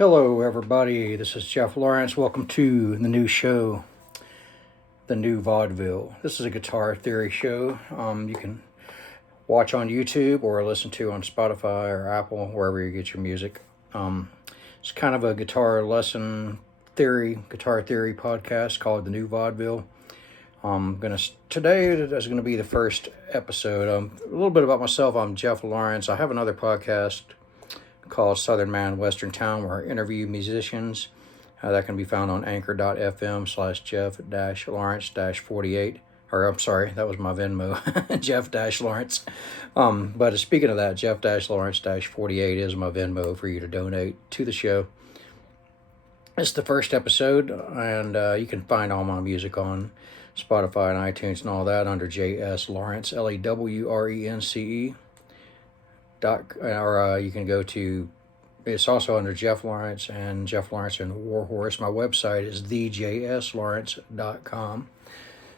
Hello, everybody. This is Jeff Lawrence. Welcome to the new show, the new vaudeville. This is a guitar theory show. You can watch on YouTube or listen to on Spotify or Apple, wherever you get your music. It's kind of a guitar theory podcast called the new vaudeville. Today is gonna be the first episode. A little bit about myself. I'm Jeff Lawrence. I have another podcast called Southern Man, Western Town, where I interview musicians. That can be found on anchor.fm/Jeff-Lawrence-48. Or I'm sorry, that was my Venmo, Jeff-Lawrence. But speaking of that, Jeff-Lawrence-48 is my Venmo for you to donate to the show. It's the first episode, and you can find all my music on Spotify and iTunes and all that under J.S. Lawrence, Lawrence. Or you can go to, it's also under Jeff Lawrence and Jeff Lawrence and Warhorse. My website is thejslawrence.com.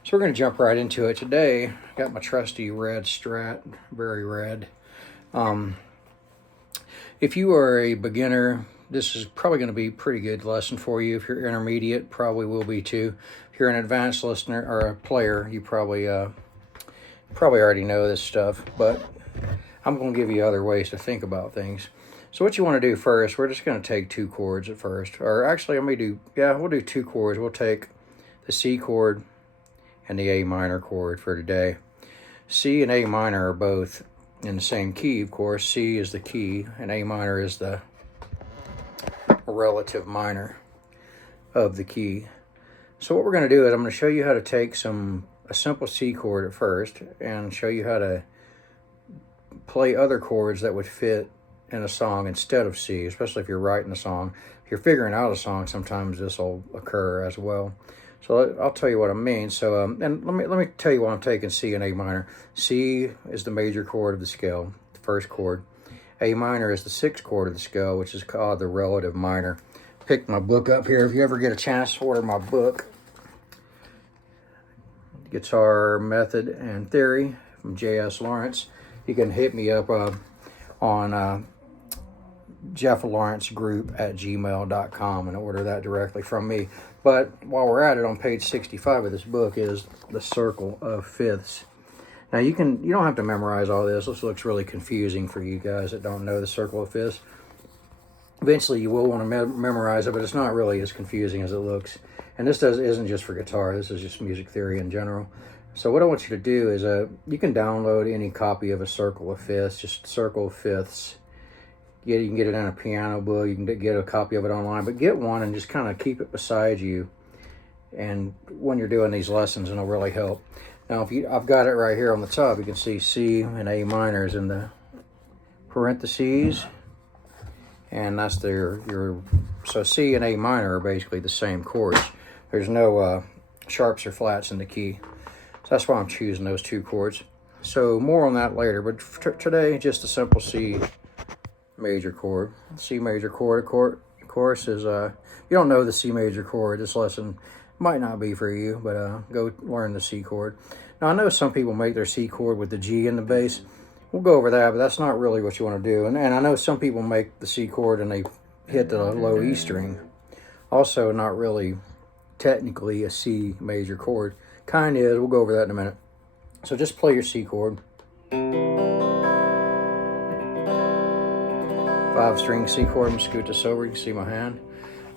So we're going to jump right into it today. I got my trusty red Strat, very red. If you are a beginner, this is probably going to be a pretty good lesson for you. If you're intermediate, probably will be too. If you're an advanced listener or a player, you probably already know this stuff, but I'm going to give you other ways to think about things. So what you want to do first, we're just going to take two chords at first. Or actually, we'll do two chords. We'll take the C chord and the A minor chord for today. C and A minor are both in the same key, of course. C is the key, and A minor is the relative minor of the key. So what we're going to do is I'm going to show you how to take a simple C chord at first and show you how to play other chords that would fit in a song instead of C, especially if you're writing a song. If you're figuring out a song, sometimes this will occur as well. So I'll tell you what I mean. So and let me tell you why I'm taking C and A minor. C is the major chord of the scale, the first chord. A minor is the sixth chord of the scale, which is called the relative minor. Picked my book up here. If you ever get a chance to order my book, Guitar Method and Theory from J.S. Lawrence, you can hit me up on jefflawrencegroup@gmail.com and order that directly from me. But while we're at it, on page 65 of this book is the circle of fifths. Now you don't have to memorize all this. This looks really confusing for you guys that don't know the circle of fifths. Eventually you will want to memorize it, but it's not really as confusing as it looks. And this isn't just for guitar. This is just music theory in general. So what I want you to do is you can download any copy of a circle of fifths, just circle of fifths. You can get it in a piano book. You can get a copy of it online, but get one and just kind of keep it beside you. And when you're doing these lessons, it'll really help. Now, I've got it right here on the top. You can see C and A minors in the parentheses, and that's so C and A minor are basically the same chords. There's no sharps or flats in the key. So that's why I'm choosing those two chords. So more on that later, but today, just a simple C major chord. C major chord, of course, is, if you don't know the C major chord, this lesson might not be for you, but go learn the C chord. Now, I know some people make their C chord with the G in the bass. We'll go over that, but that's not really what you want to do. And I know some people make the C chord and they hit the low E string. Also, not really technically a C major chord. Kind is. We'll go over that in a minute. So just play your C chord. 5-string C chord. I'm going to scoot this over. You can see my hand.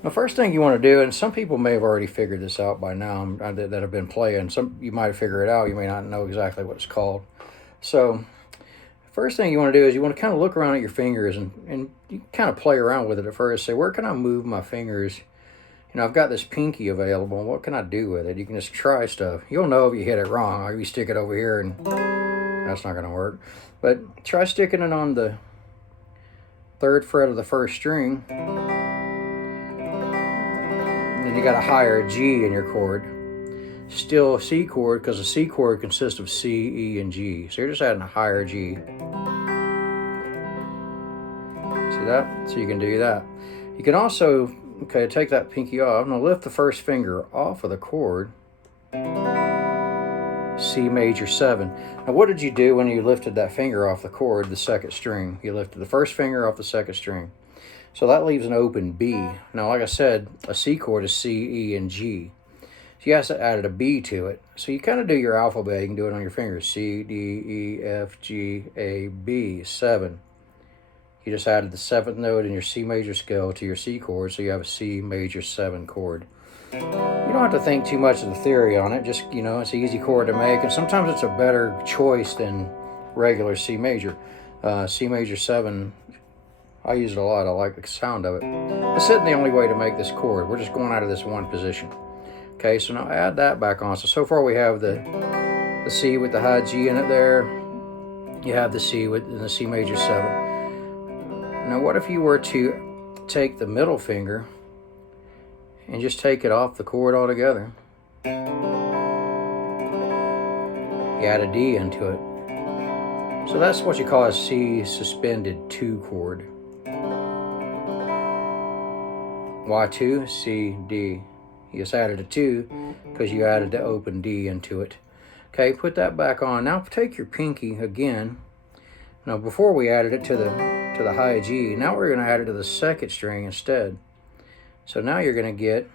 The first thing you want to do, and some people may have already figured this out by now that have been playing. You might figure it out. You may not know exactly what it's called. So first thing you want to do is you want to kind of look around at your fingers and you kind of play around with it at first. Say, where can I move my fingers? I've got this pinky available. What can I do with it? You can just try stuff. You'll know if you hit it wrong. Like if you stick it over here, and that's not going to work. But try sticking it on the 3rd fret of the 1st string. And then you got a higher G in your chord. Still a C chord, because a C chord consists of C, E, and G. So you're just adding a higher G. See that? So you can do that. You can also, take that pinky off. I'm going to lift the first finger off of the chord. C major 7. Now what did you do when you lifted that finger off the chord, the 2nd string? You lifted the first finger off the 2nd string. So that leaves an open B. Now, like I said, a C chord is C, E, and G. So you have to add a B to it. So you kind of do your alphabet. You can do it on your fingers. C, D, E, F, G, A, B, 7. You just added the 7th note in your C major scale to your C chord, so you have a C major 7 chord. You don't have to think too much of the theory on it. Just, it's an easy chord to make, and sometimes it's a better choice than regular C major. C major 7, I use it a lot. I like the sound of it. This isn't the only way to make this chord. We're just going out of this one position. Okay, so now add that back on. So far we have the C with the high G in it there. You have the C with the C major 7. Now what if you were to take the middle finger and just take it off the chord altogether? You add a D into it. So that's what you call a C suspended 2 chord. Why 2? C, D. You just added a 2 because you added the open D into it. Okay, put that back on. Now take your pinky again. Now before we added it to the high G, now we're going to add it to the 2nd string instead. So now you're going to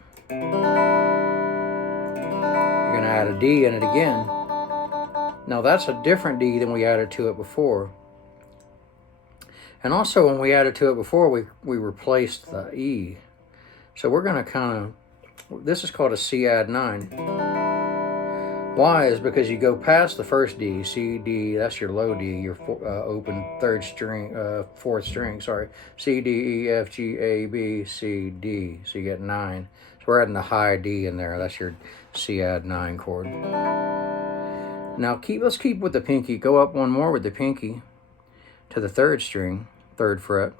add a D in it again. Now that's a different D than we added to it before. And also when we added to it before, we replaced the E. So we're going to this is called a C add 9. Why? Is because you go past the first D, C, D, that's your low D, your open 4th string, sorry. C, D, E, F, G, A, B, C, D. So you get 9. So we're adding the high D in there. That's your C add 9 chord. Now let's keep with the pinky. Go up one more with the pinky to the 3rd string, 3rd fret.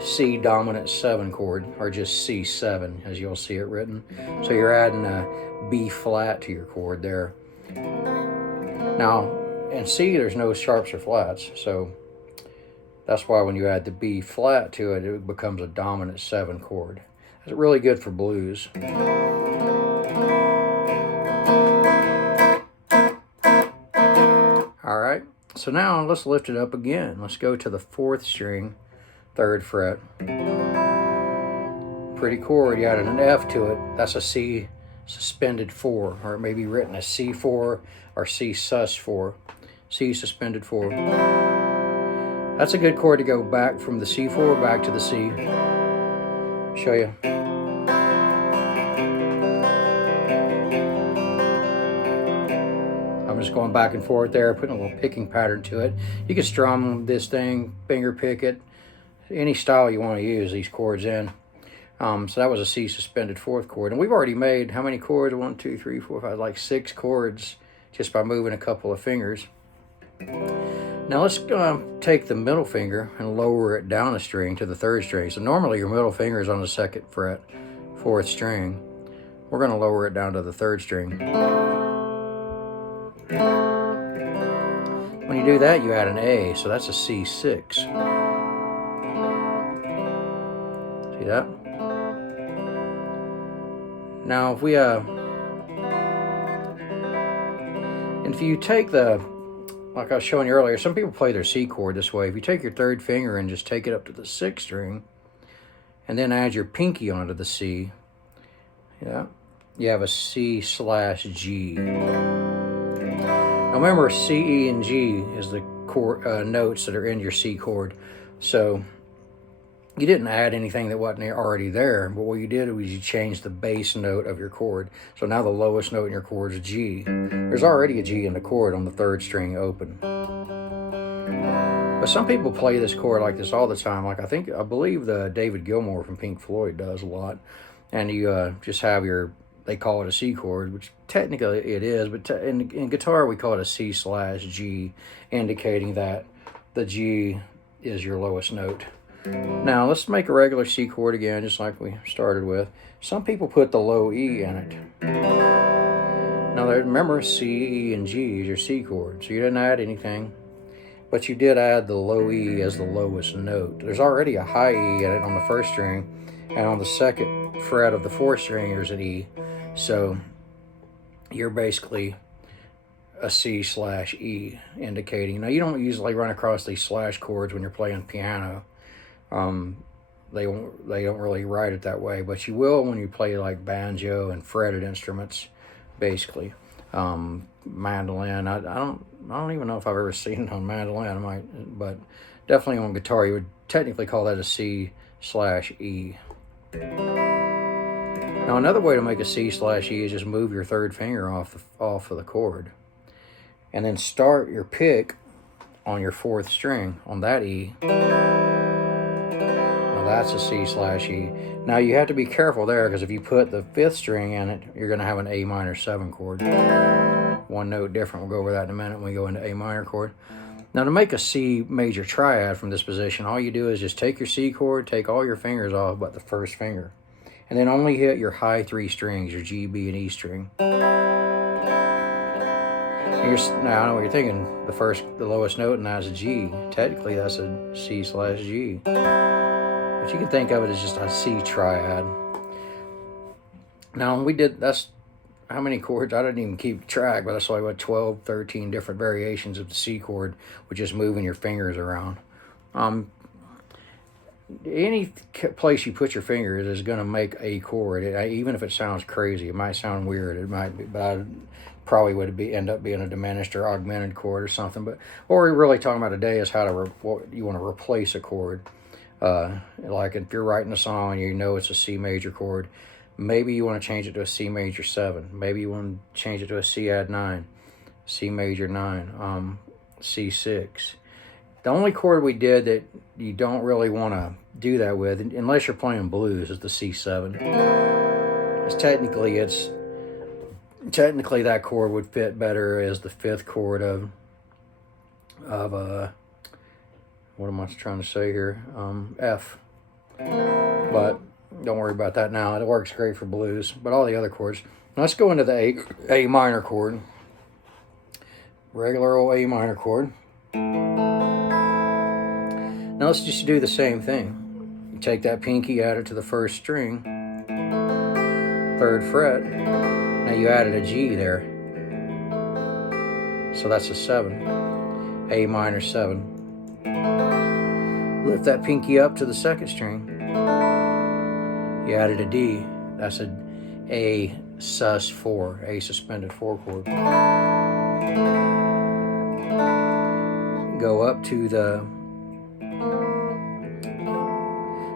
C dominant 7 chord, or just C7 as you'll see it written. So you're adding a B flat to your chord there. Now in C there's no sharps or flats, so that's why when you add the B flat to it, it becomes a dominant 7 chord. It's really good for blues. Alright, so now let's lift it up again. Let's go to the 4th string, 3rd fret. Pretty chord, you added an F to it. That's a C suspended 4, or it may be written as C4 or C sus 4. C suspended 4. That's a good chord to go back from the C4 back to the C. Show you. I'm just going back and forth there, putting a little picking pattern to it. You can strum this thing, finger pick it, any style you want to use these chords in. So that was a C suspended 4th chord. And we've already made how many chords? 1, 2, 3, 4, 5, like 6 chords just by moving a couple of fingers. Now let's take the middle finger and lower it down a string to the 3rd string. So normally your middle finger is on the 2nd fret, 4th string. We're going to lower it down to the 3rd string. When you do that, you add an A, so that's a C6. See that? Now if you take like I was showing you earlier, some people play their C chord this way. If you take your 3rd finger and just take it up to the 6th string, and then add your pinky onto the C, yeah, you have a C/G. Now remember, C, E, and G is the chord, notes that are in your C chord. So you didn't add anything that wasn't already there, but what you did was you changed the bass note of your chord. So now the lowest note in your chord is G. There's already a G in the chord on the 3rd string open. But some people play this chord like this all the time. Like I believe the David Gilmour from Pink Floyd does a lot. And you just have they call it a C chord, which technically it is, but in guitar we call it a C/G, indicating that the G is your lowest note. Now let's make a regular C chord again, just like we started with. Some people put the low E in it. Now remember, C, E, and G is your C chord, so you didn't add anything, but you did add the low E as the lowest note. There's already a high E in it on the 1st string, and on the 2nd fret of the 4th string there's an E. So you're basically a C/E, indicating. Now you don't usually run across these slash chords when you're playing piano. They don't really write it that way, but you will when you play like banjo and fretted instruments, basically. Mandolin, I don't even know if I've ever seen it on mandolin. I might, but definitely on guitar, you would technically call that a C/E. Now another way to make a C/E is just move your third finger off of the chord, and then start your pick on your fourth string on that E. Now that's a C/E. Now you have to be careful there, because if you put the fifth string in it, you're going to have an A minor 7 chord. One note different. We'll go over that in a minute when we go into A minor chord. Now to make a C major triad from this position, all you do is just take your C chord, take all your fingers off but the first finger, and then only hit your high 3 strings, your G, B, and E string. Now I know what you're thinking. The lowest note in that is a G. Technically that's a C/G. But you can think of it as just a C triad. Now that's how many chords? I didn't even keep track, but that's like 12, 13 different variations of the C chord with just moving your fingers around. Any place you put your fingers is going to make a chord. Even if it sounds crazy, it might sound weird. It might be, but I probably would end up being a diminished or augmented chord or something. But what we're really talking about today is what you want to replace a chord. Like if you're writing a song and you know it's a C major chord, maybe you want to change it to a C major 7. Maybe you want to change it to a C add 9, C major 9, C6. The only chord we did that you don't really want to do that with, unless you're playing blues, is the C7. Technically that chord would fit better as the fifth chord of what am I trying to say here? F. But don't worry about that now. It works great for blues, but all the other chords. Let's go into the A minor chord. Regular old A minor chord. Now let's just do the same thing. You take that pinky, add it to the first string, 3rd fret. Now you added a G there. So that's a 7. A minor 7. Lift that pinky up to the 2nd string. You added a D. That's A sus 4, A suspended 4 chord.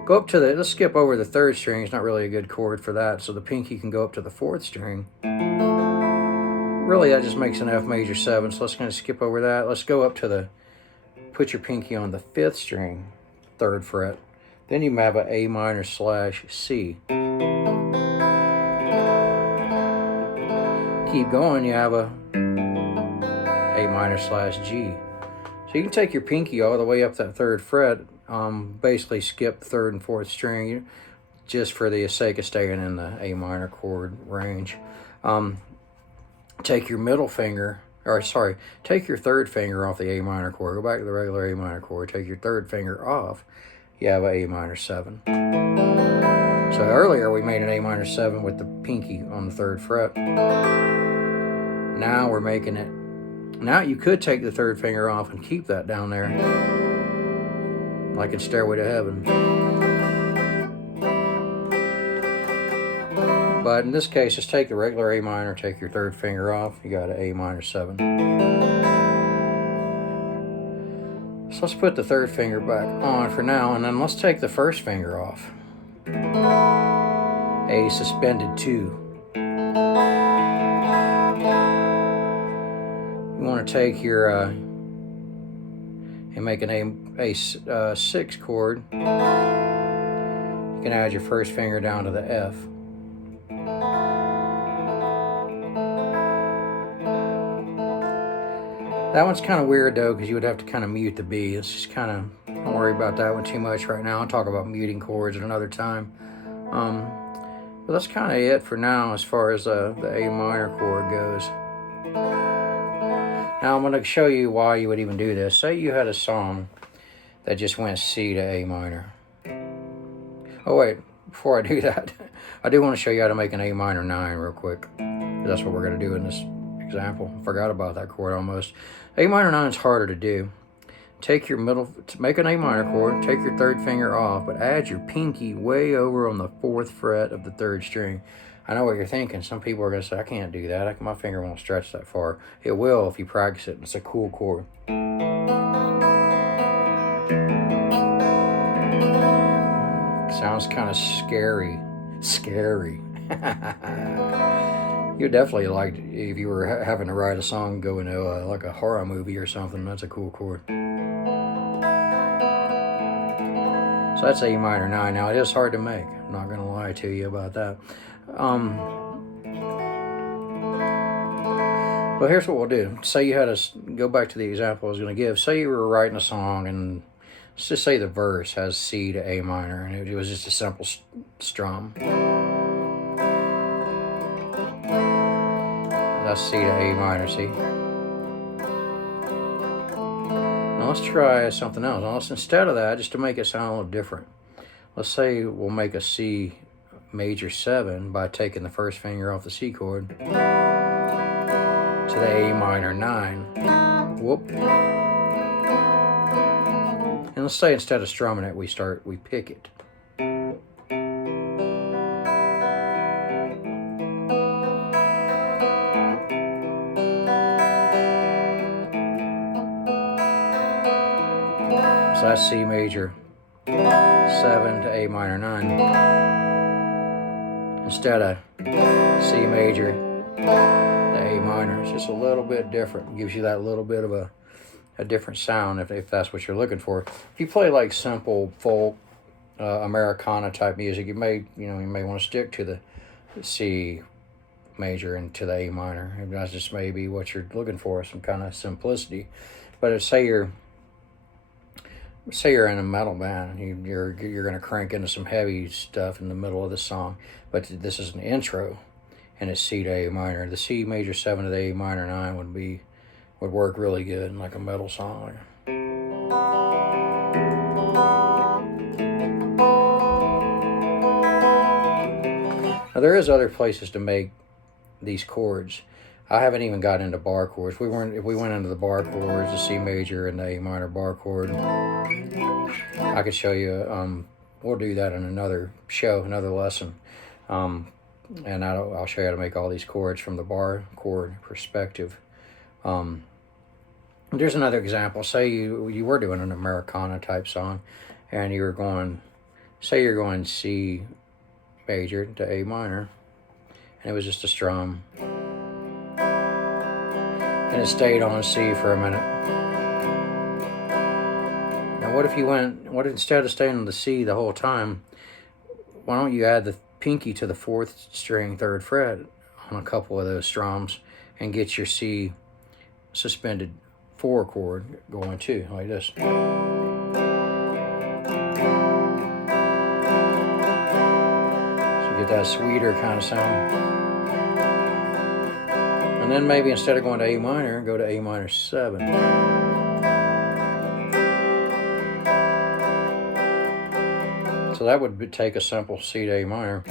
Let's skip over the 3rd string. It's not really a good chord for that, so the pinky can go up to the 4th string. Really, that just makes an F major 7, so let's kind of skip over that. Let's go up to put your pinky on the 5th string, 3rd fret. Then you have an A minor /C. Keep going, you have a A minor /G. So you can take your pinky all the way up that 3rd fret, basically skip the 3rd and 4th string, just for the sake of staying in the A minor chord range. Take your middle finger, take your 3rd finger off the A minor chord. Go back to the regular A minor chord. Take your 3rd finger off. You have an A minor 7. So earlier we made an A minor 7 with the pinky on the 3rd fret. Now we're making it. Now you could take the 3rd finger off and keep that down there, like in Stairway to Heaven. But in this case, just take the regular A minor, take your 3rd finger off. You got an A minor 7. So let's put the 3rd finger back on for now, and then let's take the 1st finger off. A suspended 2. You want to take your and make an A 6 chord. You can add your 1st finger down to the F. That one's kind of weird though, because you would have to kind of mute the B. It's just kind of, don't worry about that one too much right now. I'll talk about muting chords at another time. But that's kind of it for now as far as the A minor chord goes. Now I'm going to show you why you would even do this. Say you had a song that just went C to A minor. Oh wait, before I do that, I do want to show you how to make an A minor 9 real quick. That's what we're going to do in this example. Forgot about that chord almost. A minor 9 is harder to do. take your middle, make an A minor chord, take your third finger off, but add your pinky way over on the 4th fret of the 3rd string. I know what you're thinking. Some people are going to say, I can't do that. My finger won't stretch that far. It will if you practice it. It's a cool chord. Sounds kind of scary. Scary. You'd definitely like, if you were having to write a song, go into like a horror movie or something. That's a cool chord. So that's A minor 9. Now, it is hard to make. I'm not going to lie to you about that. Well, here's what we'll do. Say you had to go back to the example I was going to give. Say you were writing a song, and let's just say the verse has C to A minor, and it was just a simple strum. That's C to A minor, see? Now let's try something else. Now, instead of that, just to make it sound a little different, let's say we'll make a C major 7 by taking the first finger off the C chord to the A minor 9. Whoop. And let's say instead of strumming it, we pick it. So that's C major 7 to A minor 9. Instead of C major to A minor, it's just a little bit different. It gives you that little bit of a different sound if that's what you're looking for. If you play like simple folk, Americana type music, you may want to stick to the C major and to the A minor. That's just maybe what you're looking for, some kind of simplicity. But say you're in a metal band, you're going to crank into some heavy stuff in the middle of the song, but this is an intro, and it's C to A minor. The C major 7 to the A minor 9 would work really good in like a metal song. Now there is other places to make these chords. I haven't even got into bar chords. If we went into the bar chords, the C major and the A minor bar chord, I could show you. We'll do that in another show, another lesson, and I'll show you how to make all these chords from the bar chord perspective. There's another example. Say you were doing an Americana type song, and you were going, say you're going C major to A minor, and it was just a strum, and it stayed on C for a minute. Now what if instead of staying on the C the whole time, why don't you add the pinky to the 4th string 3rd fret on a couple of those strums and get your C suspended 4 chord going too, like this. So you get that sweeter kind of sound. And then maybe instead of going to A minor, go to A minor 7. So that would take a simple C to A minor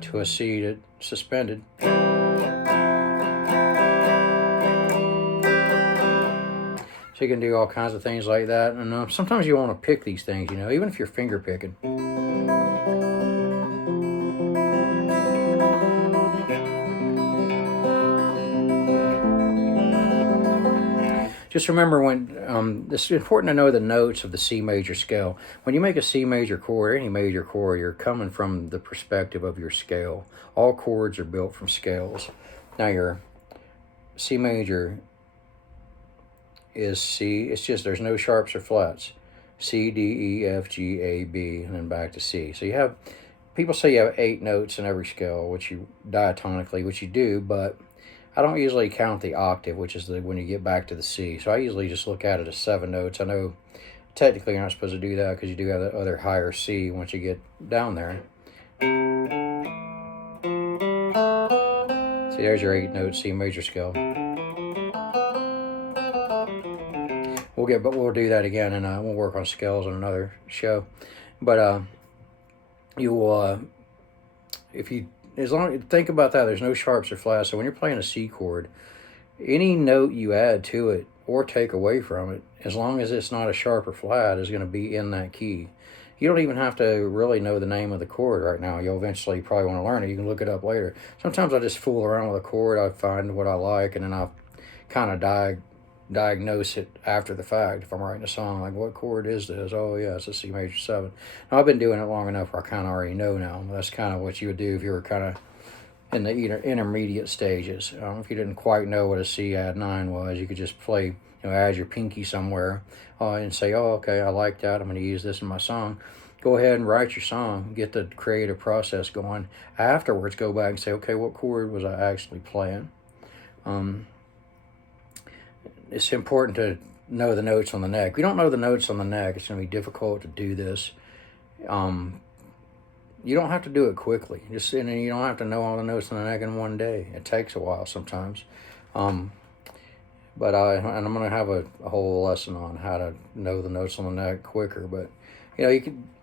to a C to suspended. So you can do all kinds of things like that. And sometimes you want to pick these things, even if you're finger picking. Just remember it's important to know the notes of the C major scale. When you make a C major chord, or any major chord, you're coming from the perspective of your scale. All chords are built from scales. Now your C major is C, it's just, there's no sharps or flats. C, D, E, F, G, A, B, and then back to C. So people say you have 8 notes in every scale, which you diatonically, which you do, but I don't usually count the octave, which is when you get back to the C. So I usually just look at it as 7 notes. I know technically you're not supposed to do that because you do have the other higher C once you get down there. See, there's your 8 note C major scale. We'll do that again, and we'll work on scales on another show. But you will, think about that. There's no sharps or flats. So when you're playing a C chord, any note you add to it or take away from it, as long as it's not a sharp or flat, is going to be in that key. You don't even have to really know the name of the chord right now. You'll eventually probably want to learn it. You can look it up later. Sometimes I just fool around with a chord. I find what I like, and then I'll kind of diagnose it after the fact. If I'm writing a song, like, what chord is this? Oh, yeah, it's a C major 7. Now, I've been doing it long enough where I kind of already know now. That's kind of what you would do if you were kind of in the intermediate stages. If you didn't quite know what a C add 9 was, you could just play, add your pinky somewhere and say, oh, okay, I like that. I'm going to use this in my song. Go ahead and write your song. Get the creative process going. Afterwards, go back and say, okay, what chord was I actually playing? It's important to know the notes on the neck. If you don't know the notes on the neck, it's going to be difficult to do this. You don't have to do it quickly. And you don't have to know all the notes on the neck in one day. It takes a while sometimes. But I'm going to have a whole lesson on how to know the notes on the neck quicker. But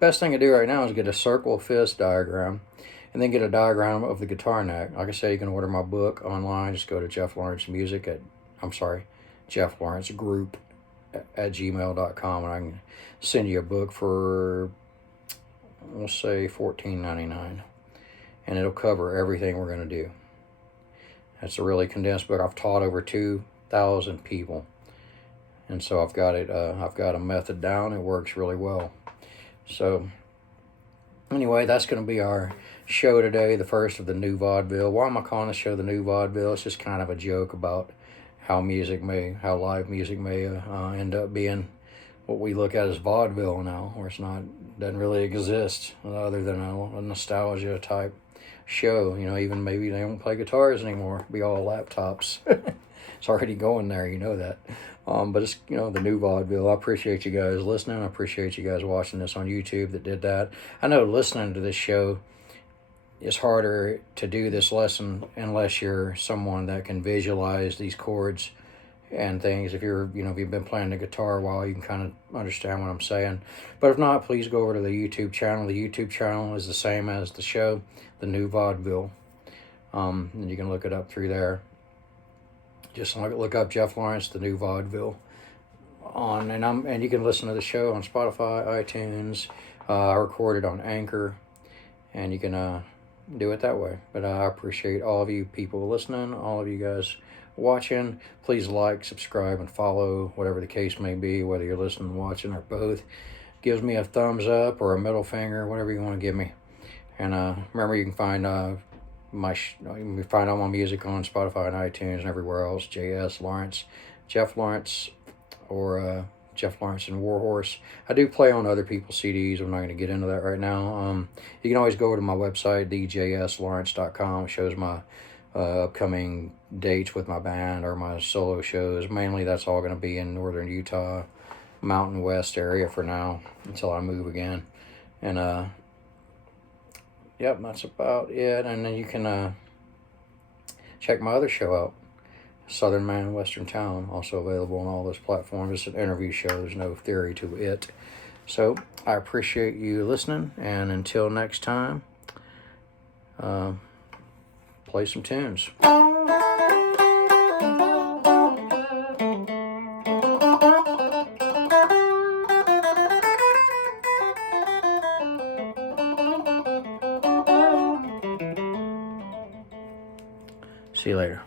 best thing to do right now is get a circle fifths diagram, and then get a diagram of the guitar neck. Like I say, you can order my book online. Just go to Jeff Lawrence Group at gmail.com, and I can send you a book for, we'll say, $14.99, and it'll cover everything we're going to do. That's a really condensed book. I've taught over 2,000 people, and so I've got a method down. It works really well. So anyway, that's going to be our show today, the first of the new vaudeville. Why am I calling the show the new vaudeville? It's just kind of a joke about how live music may end up being what we look at as vaudeville now, where doesn't really exist other than a nostalgia type show. Even maybe they don't play guitars anymore. It'll be all laptops. It's already going there, that. But it's, the new vaudeville. I appreciate you guys listening. I appreciate you guys watching this on YouTube that did that. I know listening to this show, it's harder to do this lesson unless you're someone that can visualize these chords and things. If if you've been playing the guitar a while, you can kind of understand what I'm saying. But if not, please go over to the YouTube channel. The YouTube channel is the same as the show, the new vaudeville. And you can look it up through there. Just look up Jeff Lawrence, the new vaudeville. And you can listen to the show on Spotify, iTunes. I recorded on Anchor, and you can do it that way. But I appreciate all of you people listening, all of you guys watching. Please like, subscribe, and follow, whatever the case may be, whether you're listening, watching, or both. Gives me a thumbs up or a middle finger, whatever you want to give me. And remember, you can find you can find all my music on Spotify and iTunes and everywhere else. J.S. Lawrence, Jeff Lawrence, or Jeff Lawrence and Warhorse. I do play on other people's CDs. I'm not going to get into that right now. You can always go over to my website, thejslawrence.com. It shows my upcoming dates with my band or my solo shows. Mainly that's all going to be in northern Utah, Mountain West area for now until I move again. And yep, that's about it. And then you can check my other show out, Southern Man, Western Town, also available on all those platforms. It's an interview show. There's no theory to it. So I appreciate you listening, and until next time, play some tunes. See you later.